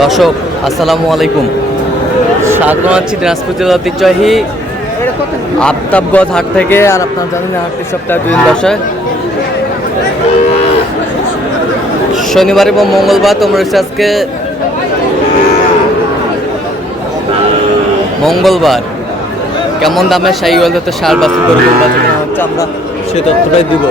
দর্শক আসসালামু আলাইকুম, স্বাগত জানাচ্ছি দিনাজপুর জেলার ঐতিহ্যবাহী আফতাবগঞ্জ হাট থেকে। আর আপনারা জানেন হাটটি সপ্তাহে 2 দিন বসে, শনিবার এবং মঙ্গলবার। তোমরা আজকে মঙ্গলবার কেমন দামে শাহিওয়াল যাতে সার বাছুর করে হচ্ছে আমরা সেই তথ্যটাই দিব।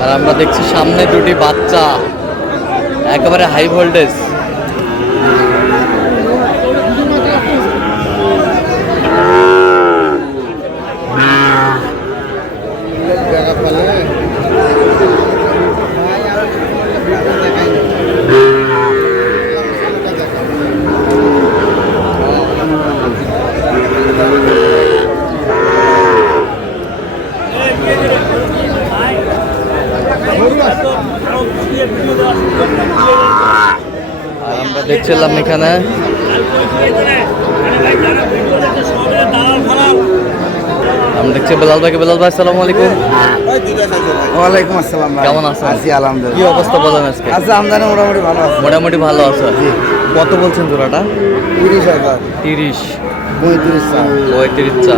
আর আমরা দেখছি সামনে দুটি বাচ্চা, একেবারে হাই ভোল্টেজ। আর আমরা দেখছিলাম এখানে আমরা দেখছি বেলাল ভাই। বেলাল ভাই আসসালামু আলাইকুম। ওয়ালাইকুম আসসালাম। কেমন আছেন? আছি আলহামদুলিল্লাহ। কি অবস্থা বলেন আজকে? আচ্ছা, আমদানি মোটামুটি ভালো আছে। মোটামুটি ভালো আছে। কত বলছেন জোড়াটা? 30,000 30 35 চা।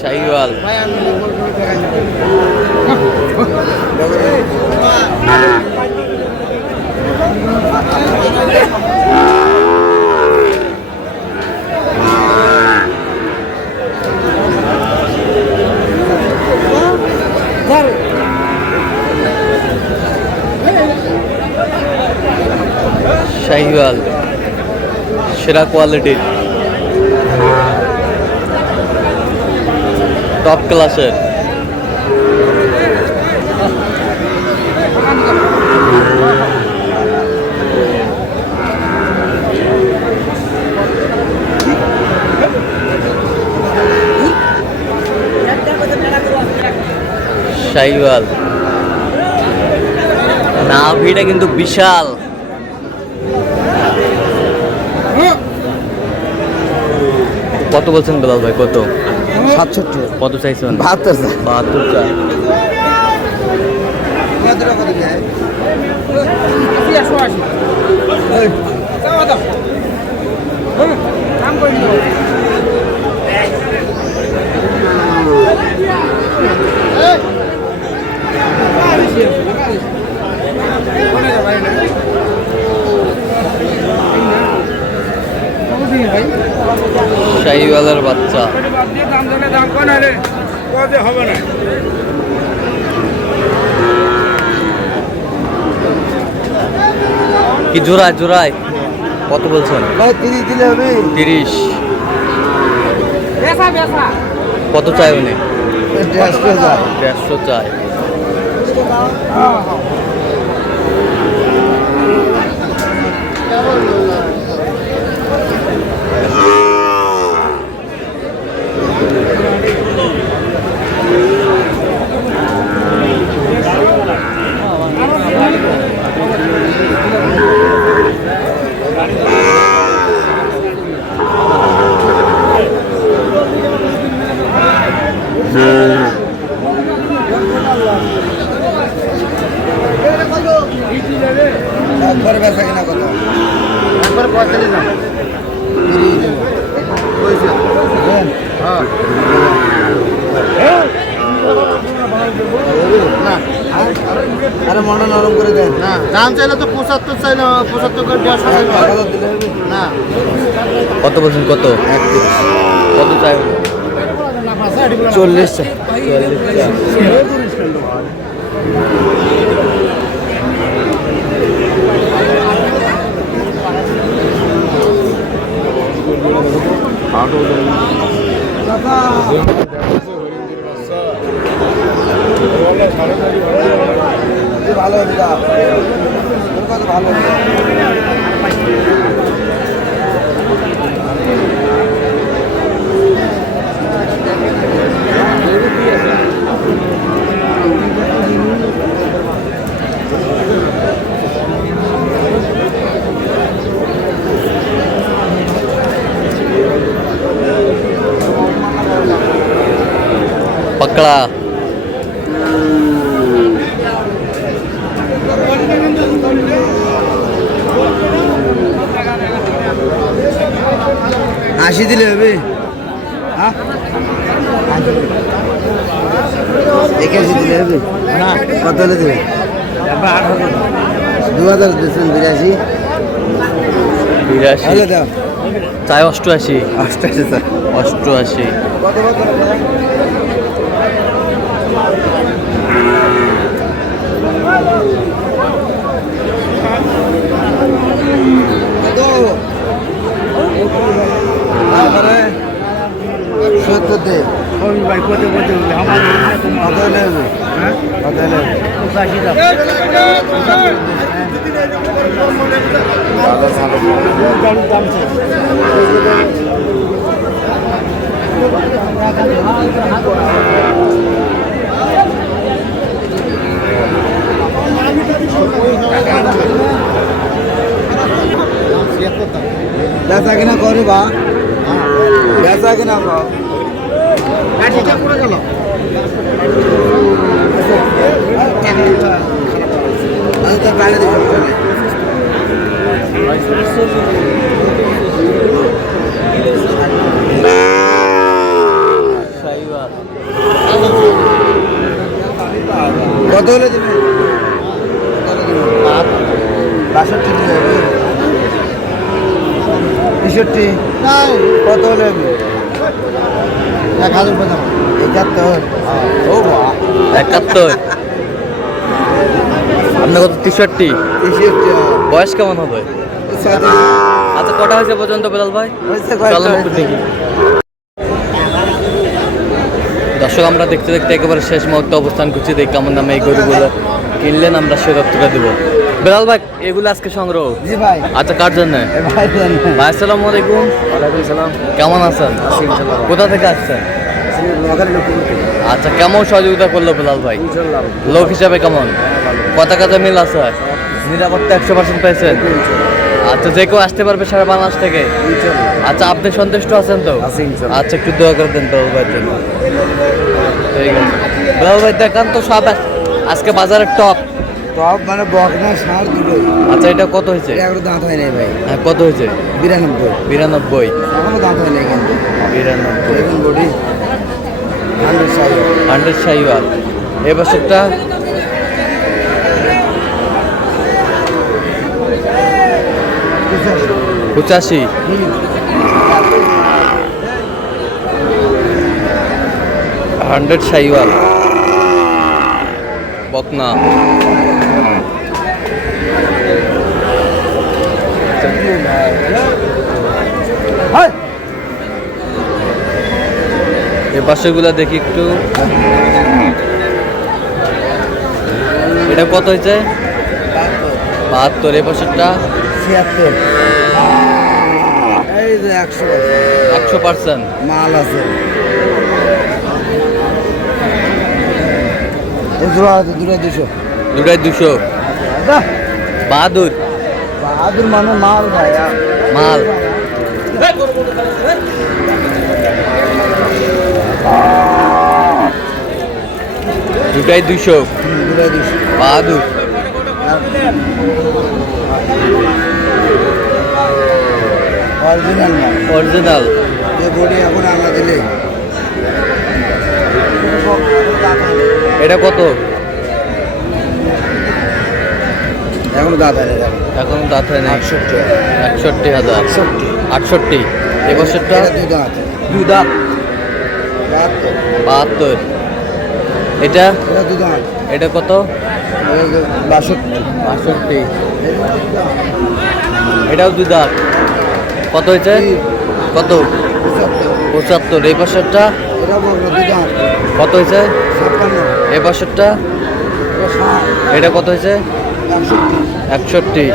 শাহিওয়াল শাহিওয়াল সেরা কোয়ালিটির, টপ ক্লাসের। শাহিওয়াল নাভিটা কিন্তু বিশাল। কত বলছেন বেলাল ভাই? কত? 67। কত চাইছেন? 72 চা। শাহিওয়ালের বাচ্চা। কি জোড়ায় জোড়ায় কত বলছেন? 30 দিলে হবে। 30। কত চাই উনি? 150 চাই। একবার বেচা কিনা কত? একবার 45 না। আরে মনটা নরম করে দেন না। দাম চাইলে তো 75 চাইলে 75 করে 150 না। কত বলছেন? কত কত চাই? 40 ভালো ভালো पकड़ा আশি দিলে হবে হ্যাঁ 81 দিলে হবে না কত হলে দেবে 2000 দিচ্ছেন 82 82 দাও চাই 88 88 স্যার 88 কত কত সত্তর দে ভাই কত কত আমার কত নেবে হ্যাঁ কত নেবে 85 দাও ভালো দাম বেচা কিনা করে বা বেচা কিনা কর বাইরে দিবে কত হলে দেবে 62 দিলে হবে 63 কত হলে হবে 1000 টাকা 71 ও বাহ 71 আপনার কত? 63 বয়স কেমন হবে? আচ্ছা কটা হয়েছে পর্যন্ত বেলাল ভাই? চলেন একটু দেখি। দর্শক আমরা দেখতে দেখতে একেবারে শেষ মুহূর্তে অবস্থান করছি। দেখি কেমন দামে এই গরুগুলো কিনলেন, আমরা সে তথ্যটা দেবো। বেলাল ভাই এগুলো আজকে সংগ্রহ? জি ভাই। আচ্ছা কার জন্য? ভাই আসসালামু আলাইকুম। ওয়ালাইকুম সালাম। কেমন আছেন? কোথা থেকে আসছেন? আচ্ছা কেমন সহযোগিতা করলো বেলাল ভাই? লোক হিসাবে কেমন? কথা কথা মিল আছে? নিরাপত্তা 100% পেয়েছেন? আচ্ছা যে কেউ আসতে পারবে সারা বাংলাদেশ থেকে? আচ্ছা আপনি সন্তুষ্ট আছেন তো? আচ্ছা একটু দোয়া করে দেন বেলাল ভাইয়ের জন্য। ঠিক আছে বেলাল ভাই দেখান তো সব আজকে বাজারের টপ টপ মানে বকনা সার দুটোই। আচ্ছা এটা কত হয়েছে? এখনো দাঁত হয় নাই ভাই। হ্যাঁ কত হয়েছে? 92 92 এখনো দাঁত হয় নাই কিন্তু 92 এখন বডি 100 শাইওয়াল। এই বছরটা পঁচাশি। হান্ড্রেড শাইওয়াল বকনা। এ পাশেগুলা দেখি একটু। এটা কত হয়েছে? 72। এ পাশেরটা 76। এই যে 100% মাল আছে। এই জোড়া আছে দুটো 200। দুটাই 200। বাহাদুর বাহাদুর মানে মাল ভাই মাল। দুটাই 200 বাহাদুর। অরিজিনাল মাল। অরিজিনাল। যে বডি এখন আনা দিলে এটা কত? এখনো দাঁত হয় না। এখন দাঁত হয় না। 61,000। 61,000। 68 এবছরটা দুই দাঁত দুই দাঁত 72 এটা এটা দুই দাঁত এটা কত 62 62 এটাও দুই দাঁত কত হয়েছে কত 75 এই বছরটা এটা বড় দুই দাঁত কত হয়েছে 56 এই বছরটা এটা 60 এটা কত হয়েছে 61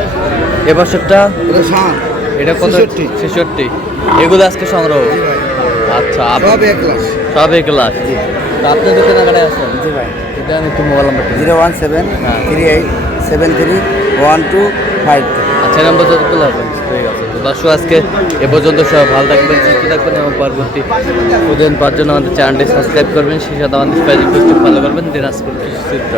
এ বছরটা এটা 60 এটা কত 66 66 এগুলো আজকে সংগ্রহ জি ভাই আচ্ছা সব এক লাখ সব এক লাখ তো আপনি তো কেনাকাটায় আসেন জি ভাই এটা একটু মোবাইল নাম্বারটা 017387252 আচ্ছা নাম্বার যত তোলা হবে ঠিক আছে তো দর্শক আজকে এ পর্যন্ত সব ভালো থাকবেন সুস্থ থাকবেন এবং পরবর্তী প্রতিদিন পাওয়ার জন্য আমাদের চ্যানেলটি সাবস্ক্রাইব করবেন সেই সাথে আমাদের ফেসবুক পেজটি ফলো করবেন দিনাজপুর কৃষি চিত্র।